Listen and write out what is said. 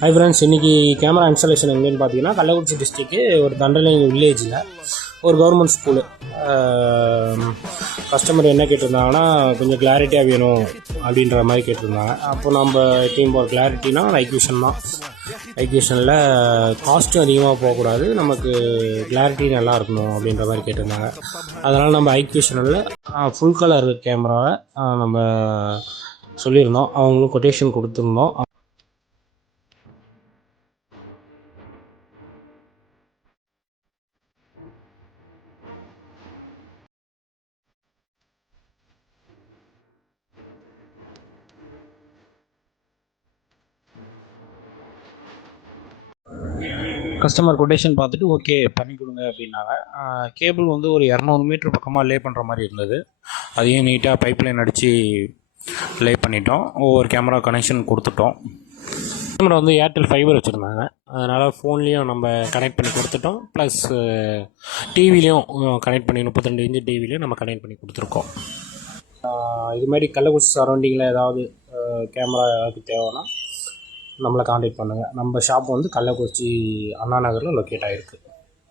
Hi friends, இன்றைக்கி camera installation எங்கேன்னு பார்த்தீங்கன்னா கள்ளக்குறிச்சி டிஸ்ட்ரிக்ட்டு ஒரு தண்டலை வில்லேஜில் ஒரு கவர்மெண்ட் ஸ்கூலு. கஸ்டமர் என்ன கேட்டிருந்தாங்கன்னா, கொஞ்சம் கிளாரிட்டியாக வேணும் அப்படின்ற மாதிரி கேட்டிருந்தாங்க. அப்போ நம்ம டீம் ஒரு கிளாரிட்டினா ஐக்யூஷன் தான். ஐக்யூஷனில் காஸ்ட்டும் அதிகமாக போகக்கூடாது, நமக்கு கிளாரிட்டி நல்லா இருக்கணும் அப்படின்ற மாதிரி கேட்டிருந்தாங்க. அதனால் நம்ம ஐக்யூஷனில் ஃபுல் கலர் கேமராவை நம்ம சொல்லியிருந்தோம். அவங்களும் கொட்டேஷன் கொடுத்துருந்தோம். கஸ்டமர் கொட்டேஷன் பார்த்துட்டு ஓகே பண்ணி கொடுங்க அப்படின்னாங்க. கேபிள் வந்து ஒரு 200 மீட்ரு பக்கமாக லே பண்ணுற மாதிரி இருந்தது. அதையும் நீட்டாக பைப் லைன் அடித்து லே பண்ணிட்டோம். ஒவ்வொரு கேமரா கனெக்ஷன் கொடுத்துட்டோம். கேமரா வந்து ஏர்டெல் ஃபைபர் வச்சுருந்தாங்க, அதனால் ஃபோன்லேயும் நம்ம கனெக்ட் பண்ணி கொடுத்துட்டோம். ப்ளஸ் டிவிலையும் கனெக்ட் பண்ணி 32 இன்ச்சு டிவிலையும் நம்ம கனெக்ட் பண்ணி கொடுத்துருக்கோம். இது மாதிரி கள்ளக்குறிச்சி சரௌண்டிங்கில் ஏதாவது கேமரா ஏதாவது தேவைன்னா நம்மளை காண்டாக்ட் பண்ணுங்கள். நம்ம ஷாப் வந்து கள்ளக்குறிச்சி அண்ணா நகரில் லொக்கேட் ஆகிருக்கு.